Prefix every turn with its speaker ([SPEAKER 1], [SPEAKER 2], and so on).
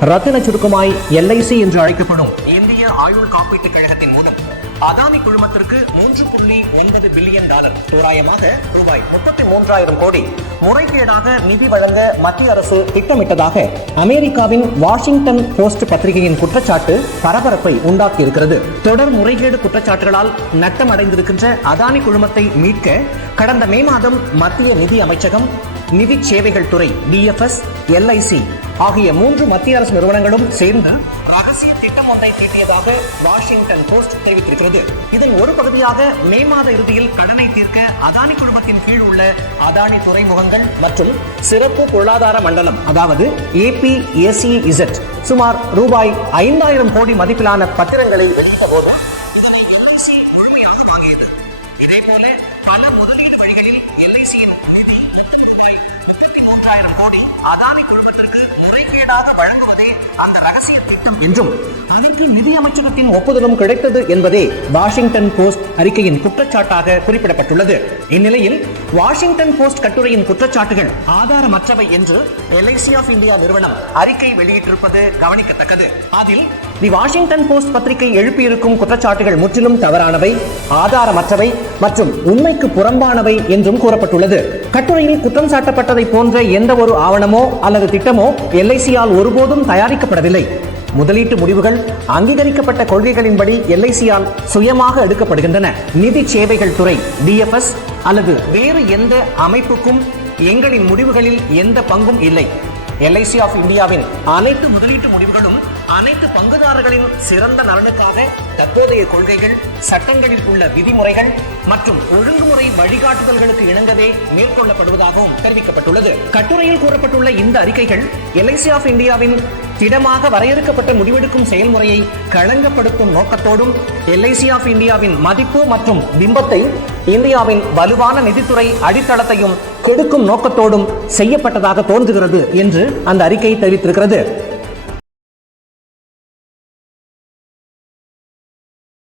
[SPEAKER 1] ரத்தின சுருக்கமாய் எல்ஐசி என்று அழைக்கப்படும் இந்திய ஆயுள் காப்பீட்டுக் கழகத்தின் மூலம் அதானி குழுமத்திற்கு மூன்று புள்ளி ஒன்பது பில்லியன் டாலர் தோராயமாக ரூபாய் முப்பத்தி மூன்றாயிரம் கோடி முறைகேடாக நிதி வழங்க மத்திய அரசு திட்டமிட்டதாக அமெரிக்காவின் வாஷிங்டன் போஸ்ட் பத்திரிகையின் குற்றச்சாட்டு பரபரப்பை உண்டாக்கியிருக்கிறது. தொடர் முறைகேடு குற்றச்சாட்டுகளால் நட்டமடைந்திருக்கின்ற அதானி குழுமத்தை மீட்க கடந்த மே மாதம் மத்திய நிதி அமைச்சகம் நிதி சேவைகள் துறை டிஎஃப்எஸ் எல்ஐசி ஆகிய மூன்று மத்திய அரசு நிறுவனங்களும் சேர்ந்து ரகசிய திட்டம் ஒன்றை தீட்டியதாக வாஷிங்டன் போஸ்ட் தெரிவித்திருக்கிறது. இதன் ஒரு பகுதியாக மே மாத இறுதியில் கடனை தீர்க்க அதானி குழுமத்தின் கீழ் உள்ள அதானி துறைமுகங்கள் மற்றும் சிறப்பு பொருளாதார மண்டலம் அதாவது ஏபிஎஸ்இஇசட் சுமார் ரூபாய் ஐந்தாயிரம் கோடி மதிப்பிலான பத்திரங்களை வெளியிட்ட போது முழுமையாக வாங்கியது. பல முதலீடு வழிகளில் எல்ஐசியின் நிதி ரூபாய் முப்பத்தி மூன்றாயிரம் கோடி அதானி குழுமத்திற்கு முறைகேடாக வழங்குவதே அந்த ரகசிய திட்டம் என்றும் அதற்கு நிதி அமைச்சகத்தின் ஒப்புதலும் கிடைத்தது என்பதே வாஷிங்டன் போஸ்ட் அறிக்கையின் குற்றச்சாட்டாக குறிப்பிடப்பட்டுள்ளது. இந்நிலையில் வாஷிங்டன் போஸ்ட் கட்டுரையின் குற்றச்சாட்டுகள் ஆதாரமற்றவை என்று எல்ஐசி ஆஃப் இந்தியா நிறுவனம் அறிக்கை வெளியிட்டிருப்பது கவனிக்கத்தக்கது. அதில் தி வாஷிங்டன் போஸ்ட் பத்திரிகை எழுப்பியிருக்கும் குற்றச்சாட்டுகள் முற்றிலும் தவறானவை ஆதாரமற்றவை மற்றும் உண்மைக்கு புறம்பானவை என்றும் கூறப்பட்டுள்ளது. கட்டுரையில் குற்றம் சாட்டப்பட்டதை போன்ற எந்த ஒரு ஆவணமோ அல்லது திட்டமோ எல்ஐசியால் ஒருபோதும் தயாரிக்கப்படவில்லை. முதலீட்டு முடிவுகள் அங்கீகரிக்கப்பட்ட கொள்கைகளின்படி எல்ஐசியால் சுயமாக எடுக்கப்படுகின்றன. நிதி சேவைகள் துறை டிஎஃப்எஸ் அல்லது வேறு எந்த அமைப்புக்கும் எங்களின் முடிவுகளில் எந்த பங்கும் இல்லை. எல்ஐசி ஆஃப் இந்தியாவின் அனைத்து முதலீட்டு முடிவுகளும் அனைத்து பங்குதாரர்களின் சிறந்த நலனுக்காக தற்போதைய கொள்கைகள் சட்டங்களில் உள்ள விதிமுறைகள் மற்றும் ஒழுங்குமுறை வழிகாட்டுதல்களுக்கு இணங்கவே மேற்கொள்ளப்படுவதாகவும் தெரிவிக்கப்பட்டுள்ளது. கட்டுரையில் கூறப்பட்டுள்ள இந்த அறிக்கைகள் எல்ஐசி ஆஃப் இந்தியாவின் திடமாக வரையறுக்கப்பட்ட முடிவெடுக்கும் செயல்முறையை களங்கப்படுத்தும் நோக்கத்தோடும் எல்ஐசி ஆஃப் இந்தியாவின் மதிப்பு மற்றும் பிம்பத்தை இந்தியாவின் வலுவான நிதித்துறை அடித்தளத்தையும் கெடுக்கும் நோக்கத்தோடும் செய்யப்பட்டதாக தோன்றுகிறது என்று அந்த அறிக்கை தெரிவித்திருக்கிறது.